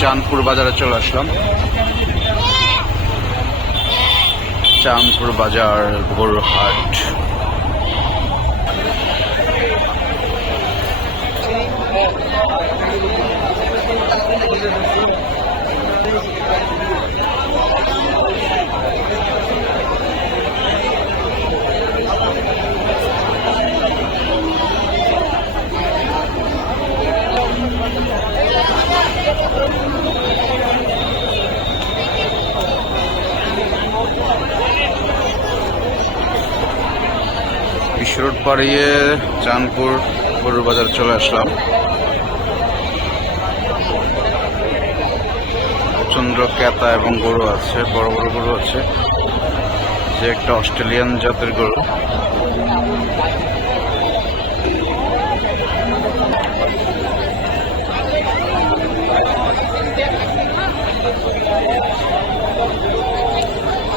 চাঁদপুর বাজারে চলে আসলাম। চাঁদপুর বাজার গরুর হাট। বিশ্ব রোড পাড়িয়ে চাঁদপুর গরুর বাজার চলে আসলাম। প্রচন্ড ক্রেতা এবং গরু আছে, বড় বড় গরু আছে, যে একটা অস্ট্রেলিয়ান জাতের গরু।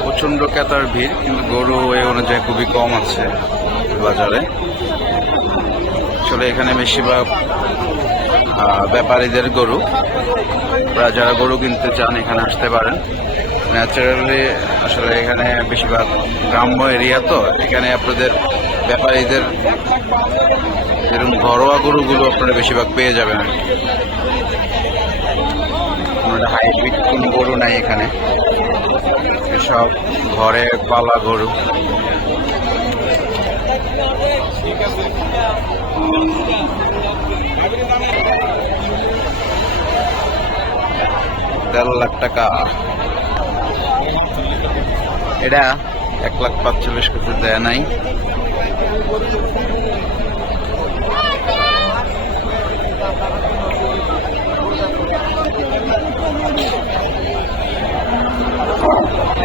প্রচন্ড ক্রেতার ভিড়, কিন্তু গরু এই অনুযায়ী খুবই কম আছে বাজারে। আসলে এখানে বেশিরভাগ ব্যাপারীদের গরু, যারা গরু কিনতে চান এখানে আসতে পারেন। ন্যাচারালি আসলে এখানে বেশিরভাগ গ্রাম্য এরিয়া, তো এখানে আপনাদের ব্যাপারীদের এরকম ঘরোয়া গরুগুলো আপনারা বেশিরভাগ পেয়ে যাবেন আর কি। হাইব্রিড কোন গরু নাই এখানে, সব ঘরে পালা গরু। দেড় লাখ টাকা এটা, 1,45,000 কিছু দেয় নাই।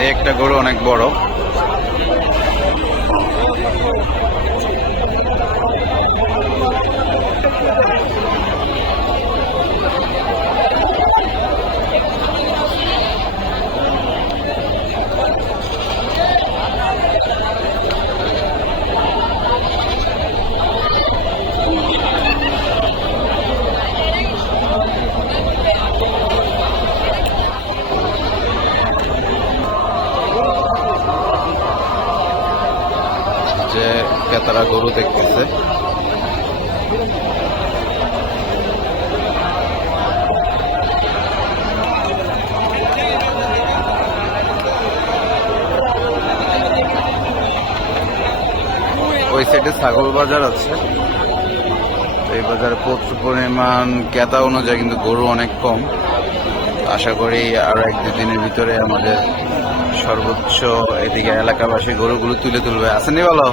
এই একটা গরু অনেক বড়। যে ক্রেতারা গরু দেখতেছে, ওই সাইডে ছাগল বাজার আছে। এই বাজারে প্রচুর পরিমাণ ক্রেতা অনুযায়ী কিন্তু গরু অনেক কম। আশা করি আরো 1-2 দিনের ভিতরে আমাদের সর্বোচ্চ এদিকে এলাকাবাসী গরুগুলো তুলে তুলবে। আসেনি ভালো।